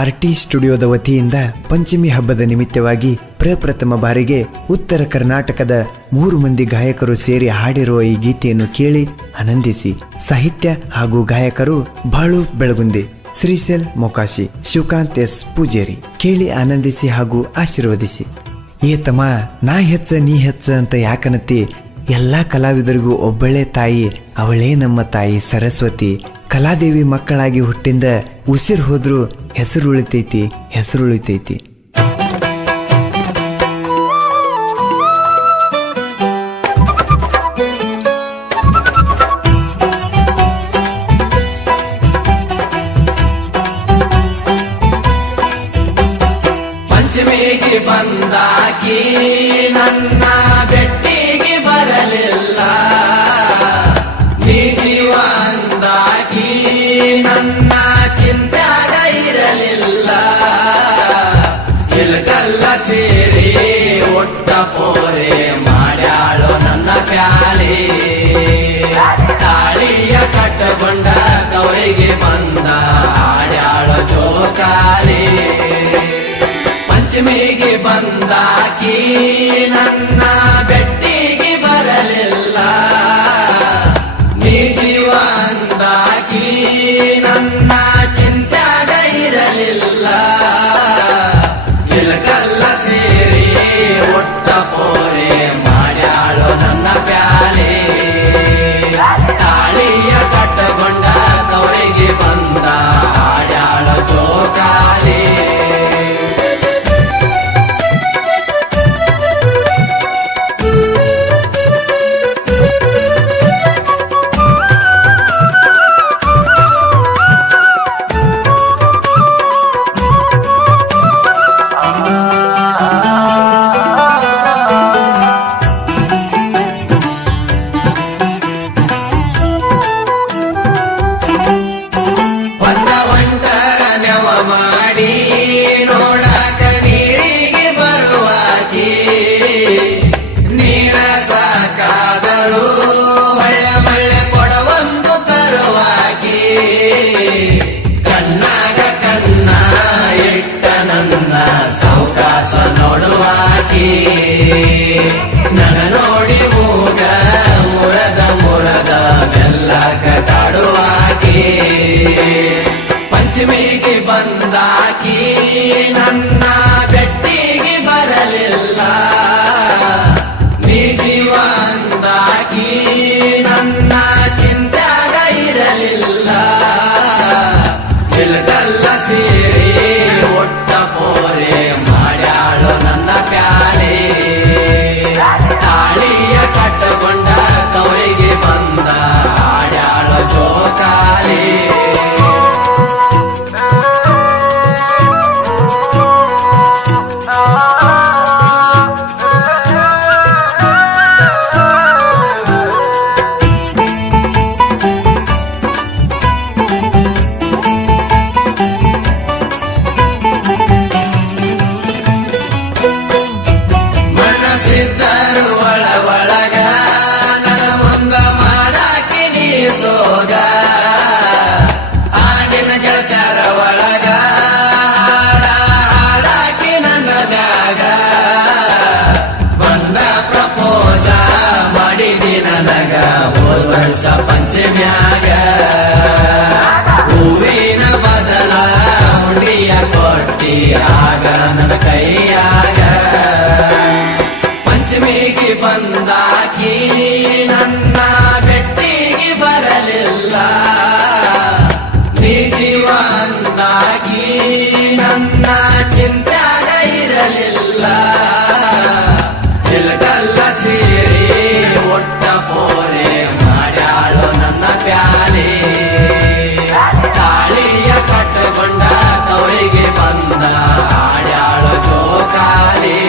RT ಸ್ಟುಡಿಯೋದ ವತಿಯಿಂದ ಪಂಚಮಿ ಹಬ್ಬದ ನಿಮಿತ್ತವಾಗಿ ಪ್ರಪ್ರಥಮ ಬಾರಿಗೆ ಉತ್ತರ ಕರ್ನಾಟಕದ 3 ಮಂದಿ ಗಾಯಕರು ಸೇರಿ ಹಾಡಿರುವ ಈ ಗೀತೆಯನ್ನು ಕೇಳಿ ಆನಂದಿಸಿ. ಸಾಹಿತ್ಯ ಹಾಗೂ ಗಾಯಕರು ಬಾಳು ಬೆಳಗುಂದಿ, ಶ್ರೀಶೈಲ್ ಮೊಕಾಶಿ, ಶಿವಕಾಂತ್ ಎಸ್ ಪೂಜೇರಿ. ಕೇಳಿ ಆನಂದಿಸಿ ಹಾಗೂ ಆಶೀರ್ವದಿಸಿ. ತಮ್ಮ ನಾ ಹೆಚ್ಚ ನೀ ಹೆಚ್ಚ ಅಂತ ಯಾಕನತಿ, ಎಲ್ಲಾ ಕಲಾವಿದರಿಗೂ ಒಬ್ಬಳೇ ತಾಯಿ, ಅವಳೇ ನಮ್ಮ ತಾಯಿ ಸರಸ್ವತಿ. ಕಲಾದೇವಿ ಮಕ್ಕಳಾಗಿ ಹುಟ್ಟಿಂದ ಉಸಿರು ಹೋದ್ರು ಹೆಸರು ಉಳಿತೈತಿ, ಹೆಸರು ಉಳಿತೈತಿ. ಪಂಚಮಿಗೆ ಬಂದಾಕಿ ನನ್ನ ಬೆಟ್ಟಿಗೆ ಬರಲಿಲ್ಲ, ನೀ ಜೀವ ಅಂದಾಕಿ ನನ್ನ ಚಿಂತ್ಯಾಗ ಇರಲಿಲ್ಲ. ಇಲ್ಗಲ್ಲ ಸೇರಿ ಒಟ್ಟ ಪೋರೆ ಮಾಡ್ಯಾಳು ನನ್ನ ಪ್ಯಾಲಿ, ತಾಳಿಯ ಕಟ್ಟಗೊಂಡ ಕವರಿಗೆ ಬಂದ ಆಡ್ಯಾಳು ಜೋಕಾಲಿ. ಪಂಚಮಿಗೆ ಬಂದಾಕಿ ನನ್ನ ಬೆಟ್ಟಿಗೆ ಬರಲಿಲ್ಲ, ನೀ ಜೀವ ಅಂದಾಕಿ ನನ್ನ ಚಿಂತ್ಯಾಗ ಇರಲಿಲ್ಲ. ಇಲ್ಗಲ್ಲ ಸೇರಿ ಒಟ್ಟ ಪೋರೆ ಮಾಡ್ಯಾಳು ನನ್ನ ಪ್ಯಾಲೆ, ತಾಳಿಯ ಕಟ್ಟಗೊಂಡ ಕವರಿಗೆ ಬಂದ ಆಡ್ಯಾಳು ಜೋಕಾಲಿ. ಮಾಡಿ ನೋಡಾಕ ನೀರಿಗೆ ಬರುವಾಕಿ, ನೀರ ಸಾಕಾದರೂ ಹೊಳ್ಳ ಮಳ್ಳೆ ಕೊಡವೊಂದು ತರುವಾಕಿ. ಕಣ್ಣಾಗ ಕಣ್ಣ ಇಟ್ಟ ನನ್ನ ಸಾವಕಾಶ ನೋಡುವಾಕಿ, ನನ್ನ ನೋಡಿ ಮೂಗ ಮುರದ ಮುರದ ಬೆಲ್ಲಕ ಕಾಡುವಾಕಿ. ಪಂಚಮಿಗೆ ಬಂದಾಕಿ ನನ್ನ ಬೆಟ್ಟಿಗೆ ಬರಲಿಲ್ಲ, ನೀ ಜೀವ ಅಂದಾಕಿ ನನ್ನ ಚಿಂತ್ಯಾಗ ಇರಲಿಲ್ಲ. ಇಲ್ಗಲ್ಲ ಸೇರಿ ಒಟ್ಟ ಪೋರೆ ಮಾಡ್ಯಾಳು ನನ್ನ ಪ್ಯಾಲೆ, ತಾಳಿಯ ಕಟ್ಟಗೊಂಡ ಕವರಿಗೆ ಬಂದ ಆಡ್ಯಾಳು ಜೋಕಾಲಿ. ಮನಸ್ಸಿದ್ದರು ಒಳಗ ನನ್ನ ಮುಂದ ಮಾಡಾಕಿ ನೀ ಸೋಗ, ಆಗಿನ ಗೆಳತರ ಒಳಗ ಹಾಡಾಕಿ ನನ್ನ ಮ್ಯಾಗ. ಬಂದ ಪ್ರಪೋಸ ಮಾಡಿದಿ ನನಗ ಹೋದ ವರ್ಷ ಪಂಚಮ್ಯಾಗ, ಹೂವಿನ ಬದಲ ಹುಂಡಿಯ ಕೊಟ್ಟಿ ಆಗ ನನ್ನ ಕೈಯಾಗ. ಪಂಚಮಿಗೆ ಬಂದಾಕಿ ನನ್ನ ಬೆಟ್ಟಿಗೆ ಬರಲಿಲ್ಲ, ನೀ ಜೀವ ಅಂದಾಕಿ ನನ್ನ ಚಿಂತ್ಯಾಗ ಇರಲಿಲ್ಲ. ಇಲ್ಗಲ್ಲ ಸೇರಿ ಒಟ್ಟ ಪೋರೆ ಮಾಡ್ಯಾಳು ನನ್ನ ಪ್ಯಾಲೆ, ತಾಳಿಯ ಕಟ್ಟಗೊಂಡ ಕವರಿಗೆ ಬಂದ ಆಡ್ಯಾಳು ಜೋಕಾಲಿ.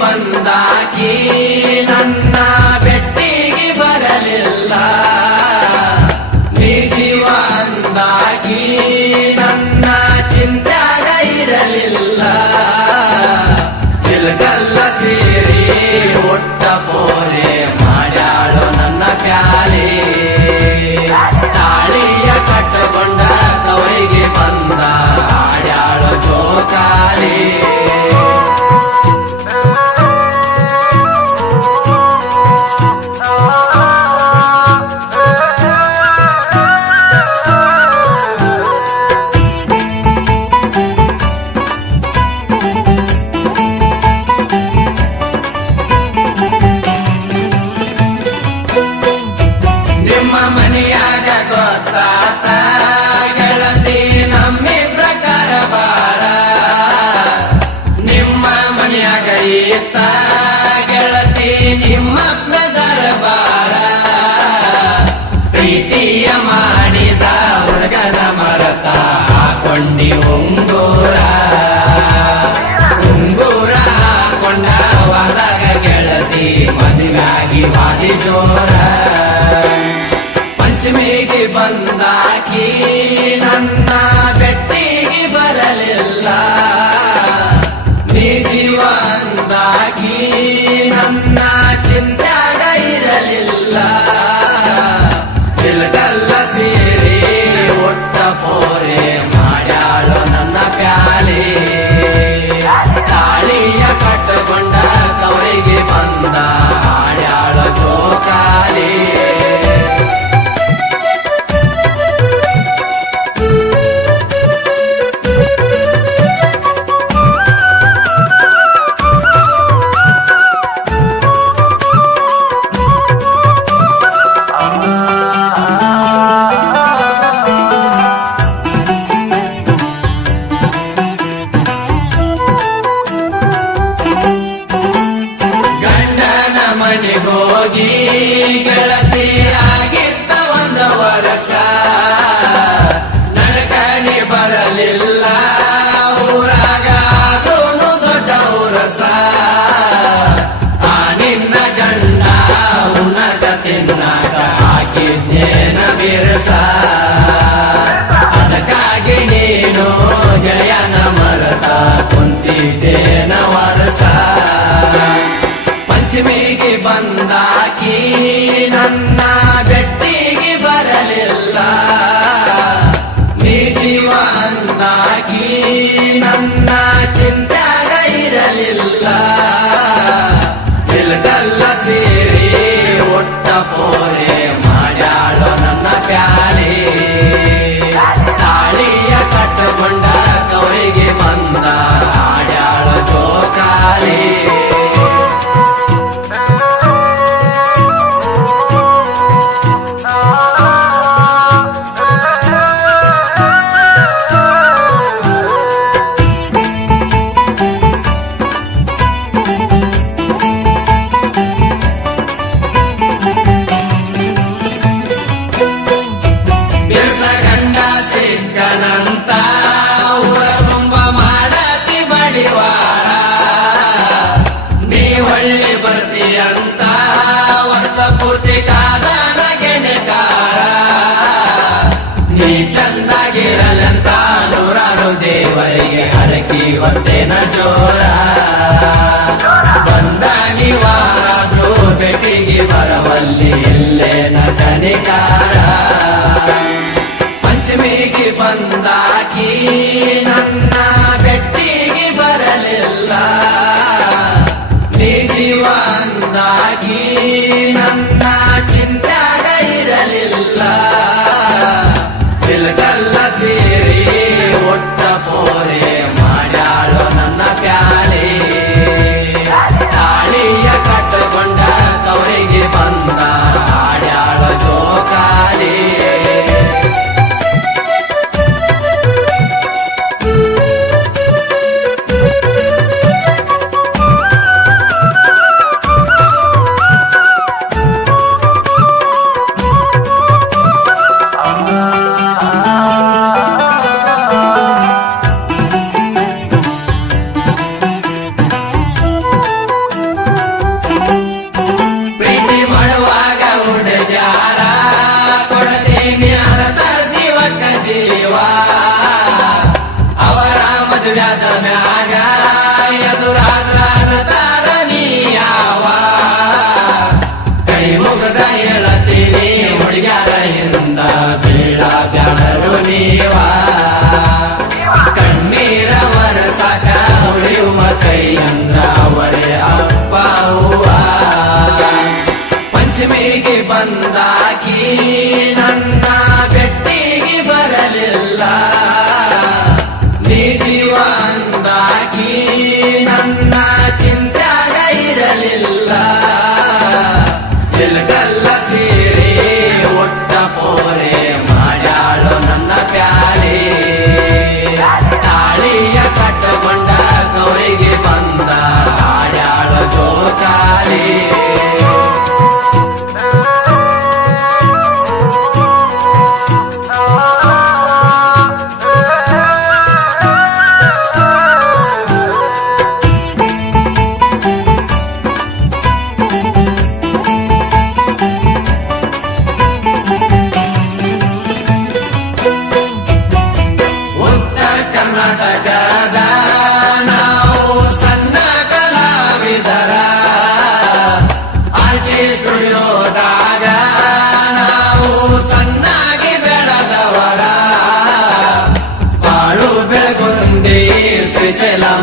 ಬಂದಾಕಿ ನನ್ನ ಬೆಟ್ಟಿಗೆ ಬರಲಿಲ್ಲ ನೀ ಜೀವ ಅಂದಾಕಿ ನನ್ನ ಚಿಂತ್ಯಾಗ ಇರಲಿಲ್ಲ ಇಲ್ಗಲ್ಲ ಸೇರಿ ಒಟ್ಟ ಪೋರೆ ಮಾಡ್ಯಾಳು ನನ್ನ ಪ್ಯಾಲೆ ತಾಳಿಯ ಕಟ್ಟಕೊಂಡ ತವರಿಗೆ ಬಂದ ಆಡ್ಯಾಳು ಜೋಕಾಲಿ ನಿಮ್ಮ ಮನೆಯಾಗ ಗೊತ್ತಾತ ಗೆಳತಿ ನಮ್ಮಿಬ್ರ ಕರಬಾರ ನಿಮ್ಮ ಮನೆಯಾಗ ಈತ ಗೆಳತಿ ನಿಮ್ಮಪ್ಪ ದರಬಾರ ಪ್ರೀತಿಯ ಮಾಡಿದ ಹುಡುಗನ ಮರತ ಹಾಕೊಂಡಿ ಉಂಗೂರ ಹಾಕೊಂಡ ಒಳಗ ಗೆಳತಿ ಮದುವಾಗಿ ವಾದಿ ಜೋರ ಪಂಚಮಿಗೆ ಬಂದಾಕಿ ನನ್ನ ಬೆಟ್ಟಿಗೆ ಬರಲಿಲ್ಲ ನೀ ಜೀವ ಅಂದಾಕಿ ನನ್ನ ಚಿಂತ್ಯಾಗ ಇರಲಿಲ್ಲ ಇಲ್ಗಲ್ಲ ಸೇರಿ ಒಟ್ಟ ಪೋರೆ ಮಾಡ್ಯಾಳು ನನ್ನ ಪ್ಯಾಲೆ ತಾಳಿಯ ಕಟ್ಟಕೊಂಡ ತವರಿಗೆ ಬಂದ ಆಡ್ಯಾಳು ಜೋಕಾಲಿ ಗಂಡನ ಮನೆಗೋಗಿ ಗೆಳತಿ ಆಗಿದ್ದ ಒಂದು ವರ್ಷ ನಡಕನೆ ಬರಲಿಲ್ಲ ಊರಾಗ ಆದ್ರೂನು ದೊಡ್ಡ ಉರಸ ಆ ನಿನ್ನ ಗಂಡ ಉನ್ನತ ತಿನ್ನಾಗ ಹಾಕಿದ್ದೇನ ಬಿರಸ ಅದಕ್ಕಾಗಿ ನೀನು ಗೆಳೆಯನ ಮರತ ಕುಂತಿದ್ದೇನ ವರಸ ಪಂಚಮಿಗೆ ಬಂದಾಕಿ ನನ್ನ ಬೆಟ್ಟಿಗೆ ಬರಲಿಲ್ಲ ನೀ ಜೀವ ಅಂದಾಕಿ ನನ್ನ ಚಿಂತ್ಯಾಗ ಇರಲಿಲ್ಲ ಇಲ್ಗಲ್ಲ ಸೇರಿ ಒಟ್ಟ ಪೋರೆ ಮಾಡ್ಯಾಳು ನನ್ನ ಪ್ಯಾಲೆ ತಾಳಿಯ ಕಟ್ಟಕೊಂಡ ತವರಿಗೆ ಬಂದ ಆಡ್ಯಾಳು ಜೋಕಾಲಿ ಬಿರ್ಸ ಗಂಡ ಸಿಕ್ಕನಂತ ಊರ ತುಂಬ ಮಾಡತಿ ಬಡಿವಾರ ನೀ ಒಳ್ಳೆ ಬರ್ತೀಯಂತ ವರ್ಷ ಪೂರ್ತಿ ಕಾದನ ಗೆಣೆಕಾರ ನೀ ಚಂದಾಗಿರಲಂತ ನೂರಾರು ದೇವರಿಗೆ ಹರಕಿ ಒಂದೇನ ಜೋರ ಬಂದ ನೀವಾದ್ರೂ ಬೆಟ್ಟಿಗೆ ಬರವಲ್ಲಿ ಇಲ್ಲೇ ನಟನಿಕಾರ ಪಂಚಮಿಗೆ ಬಂದಾಕಿ ನನ್ನ ಬೆಟ್ಟಿಗೆ ಬರಲಿಲ್ಲ ನೀ ಜೀವ ಅಂದಾಕಿ ನನ್ನ ಚಿಂತ್ಯಾಗ ಇರಲಿಲ್ಲ ಇಲ್ಗಲ್ಲ ಸೇರಿ ಒಟ್ಟ ಪೋರೆ ಮಾಡ್ಯಾಳು ನನ್ನ ಪ್ಯಾಲೆ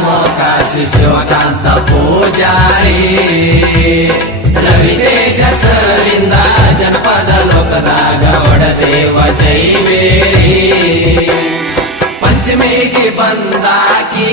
ಮೋಕಾಶಿ ಶಿವಕಾಂತ ಪೂಜಾರಿ ರವಿ ತೇಜಸರಿಂದ ಜನಪದ ಲೋಕದಾಗ ಒಡದೇವ ಜೈವೇರಿ ಪಂಚಮಿಗೆ ಬಂದಾಕಿ